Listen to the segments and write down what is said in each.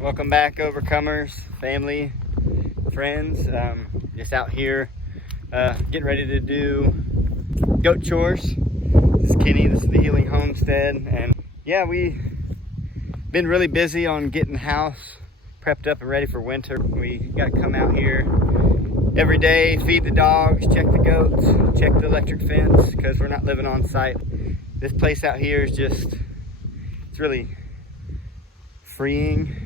Welcome back, overcomers, family, friends. Just out here getting ready to do goat chores. This is Kenny, this is the Healing Homestead, and yeah, we've been really busy on getting the house prepped up and ready for winter. We got to come out here every day, feed the dogs, check the goats, check the electric fence, because we're not living on site. This place out here is just, it's really freeing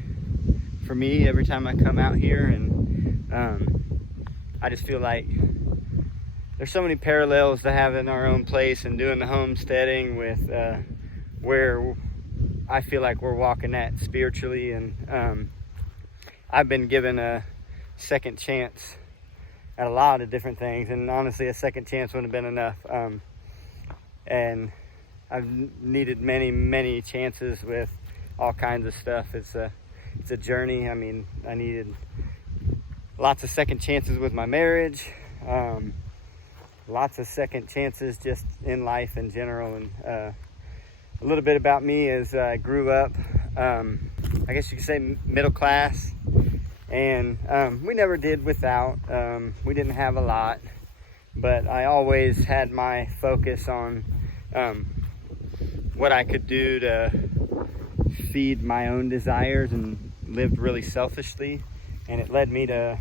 for me every time I come out here, and I just feel like there's so many parallels to having our own place and doing the homesteading with where I feel like we're walking at spiritually. And I've been given a second chance at a lot of different things, and honestly a second chance wouldn't have been enough. And I've needed many chances with all kinds of stuff. It's a journey. I mean, I needed lots of second chances with my marriage, lots of second chances just in life in general. And a little bit about me is I grew up, I guess you could say middle class, and we never did without. We didn't have a lot, but I always had my focus on what I could do to feed my own desires, and lived really selfishly. And it led me to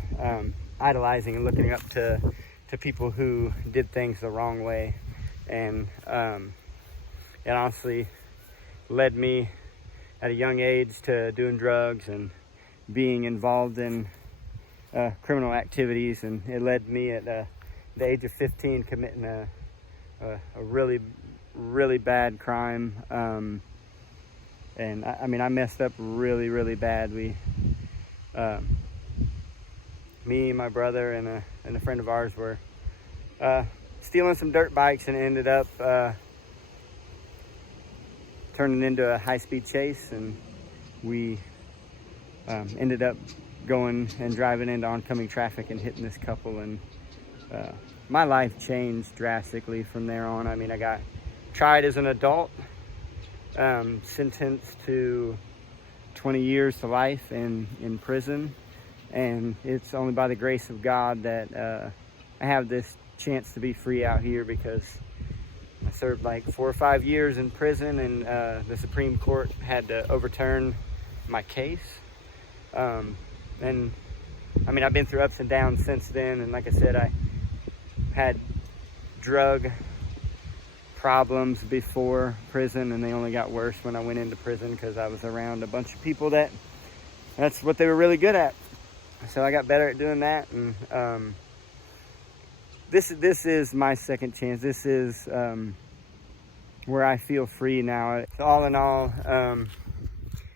idolizing and looking up to people who did things the wrong way. And it honestly led me at a young age to doing drugs and being involved in criminal activities. And it led me at the age of 15 committing a really bad crime. And I mean, I messed up really bad. Me, my brother, and a friend of ours were stealing some dirt bikes, and ended up turning into a high-speed chase. And we ended up going and driving into oncoming traffic and hitting this couple. And my life changed drastically from there on. I mean, I got tried as an adult, sentenced to 20 years to life in prison, and it's only by the grace of God that I have this chance to be free out here, because I served like 4 or 5 years in prison, and the Supreme Court had to overturn my case. And I mean, I've been through ups and downs since then, and like I said, I had drug problems before prison, and they only got worse when I went into prison, because I was around a bunch of people that's what they were really good at. So I got better at doing that. And this is my second chance. This is where I feel free now. So all in all,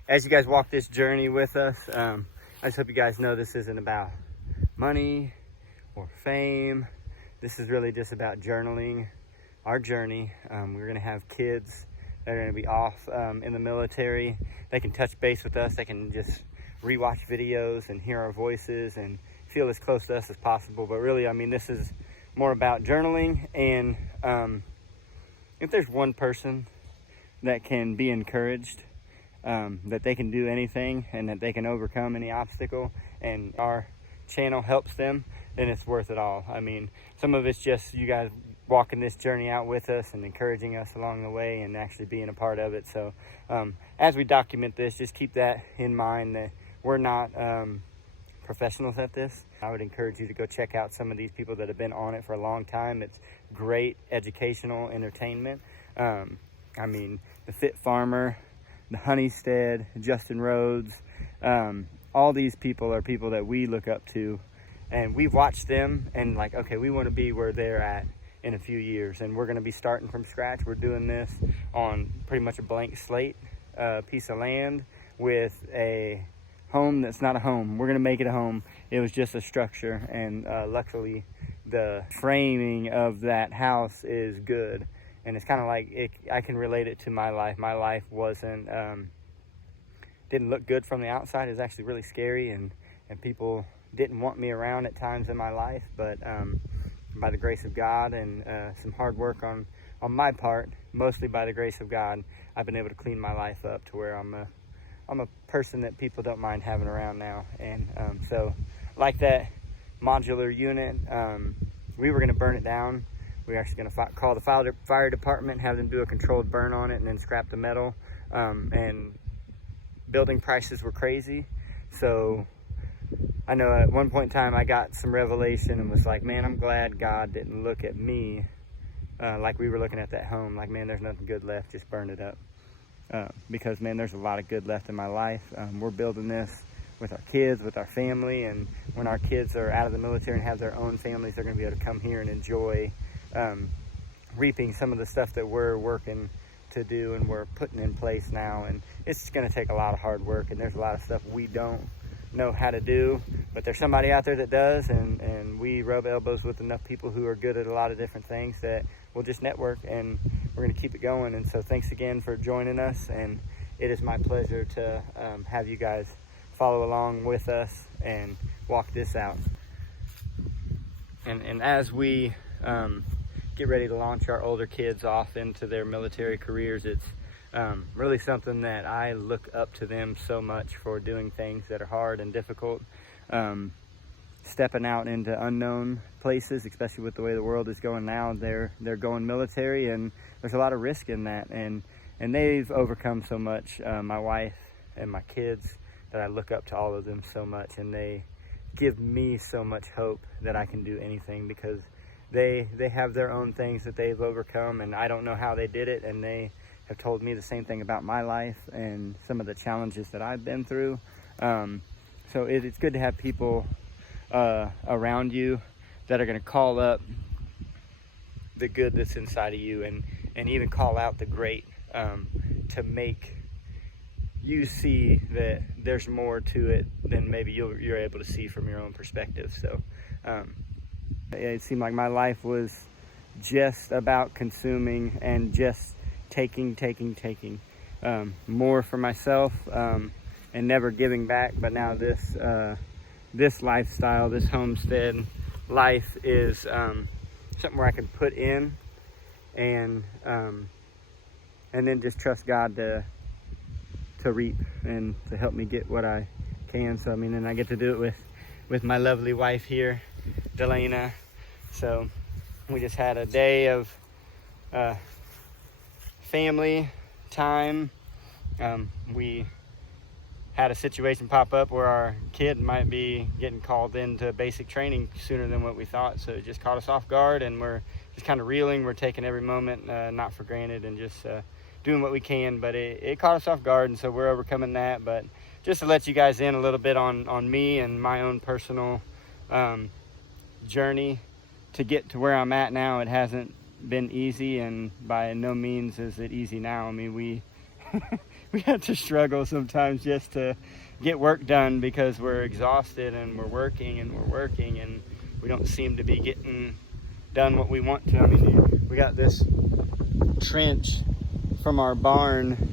as you guys walk this journey with us, I just hope you guys know this isn't about money or fame. This is really just about journaling our journey. We're gonna have kids that are gonna be off in the military. They can touch base with us. They can just rewatch videos and hear our voices and feel as close to us as possible. But really, I mean, this is more about journaling. And if there's one person that can be encouraged, that they can do anything and that they can overcome any obstacle, and our channel helps them, then it's worth it all. I mean, some of it's just you guys walking this journey out with us and encouraging us along the way and actually being a part of it. So as we document this, just keep that in mind, that we're not professionals at this. I would encourage you to go check out some of these people that have been on it for a long time. It's great educational entertainment. I mean, the Fit Farmer, the Homestead, Justin Rhodes, all these people are people that we look up to, and we've watched them and like, okay, we want to be where they're at in a few years, and we're going to be starting from scratch. We're doing this on pretty much a blank slate, piece of land with a home that's not a home. We're going to make it a home. It was just a structure, and luckily the framing of that house is good. And it's kind of like I can relate it to my life. My life didn't look good from the outside. It was actually really scary, and people didn't want me around at times in my life. But by the grace of God and some hard work on my part, mostly by the grace of God, I've been able to clean my life up to where I'm I'm a person that people don't mind having around now. And so like that modular unit, we were going to burn it down. We were actually going to call the fire department, have them do a controlled burn on it, and then scrap the metal. And building prices were crazy. So I know at one point in time I got some revelation and was like, man, I'm glad God didn't look at me like we were looking at that home. Like, man, there's nothing good left, just burn it up. Because, man, there's a lot of good left in my life. We're building this with our kids, with our family, and when our kids are out of the military and have their own families, they're going to be able to come here and enjoy reaping some of the stuff that we're working to do and we're putting in place now. And it's going to take a lot of hard work, and there's a lot of stuff we don't know how to do, but there's somebody out there that does, and we rub elbows with enough people who are good at a lot of different things that we'll just network, and we're going to keep it going. And so thanks again for joining us, and it is my pleasure to have you guys follow along with us and walk this out. And as we get ready to launch our older kids off into their military careers, it's really something that I look up to them so much for doing things that are hard and difficult, stepping out into unknown places, especially with the way the world is going now. They're going military, and there's a lot of risk in that, and they've overcome so much, my wife and my kids, that I look up to all of them so much, and they give me so much hope that I can do anything, because they have their own things that they've overcome, and I don't know how they did it, and they have told me the same thing about my life and some of the challenges that I've been through. So it's good to have people around you that are going to call up the good that's inside of you, and even call out the great, to make you see that there's more to it than maybe you're able to see from your own perspective. So it seemed like my life was just about consuming and just taking more for myself, and never giving back. But now this lifestyle, this homestead life, is something where I can put in and then just trust God to reap and to help me get what I can. So I mean, and I get to do it with my lovely wife here, Delana. So we just had a day of family time. We had a situation pop up where our kid might be getting called into basic training sooner than what we thought, so it just caught us off guard, and we're just kind of reeling. We're taking every moment not for granted, and just doing what we can, but it caught us off guard, and so we're overcoming that. But just to let you guys in a little bit on me and my own personal journey to get to where I'm at now, it hasn't been easy, and by no means is it easy now. I mean, we we have to struggle sometimes just to get work done, because we're exhausted and we're working and we don't seem to be getting done what we want to. I mean, we got this trench from our barn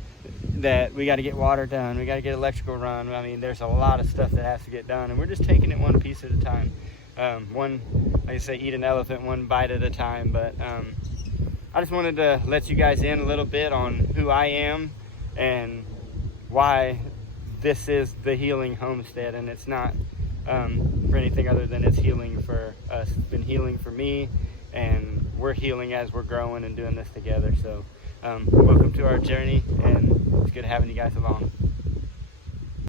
that we got to get water done, we got to get electrical run. I mean, there's a lot of stuff that has to get done, and we're just taking it one piece at a time. One, like I say, eat an elephant one bite at a time. But I just wanted to let you guys in a little bit on who I am and why this is the Healing Homestead. And it's not for anything other than it's healing for us. It's been healing for me, and we're healing as we're growing and doing this together. So welcome to our journey, and it's good having you guys along.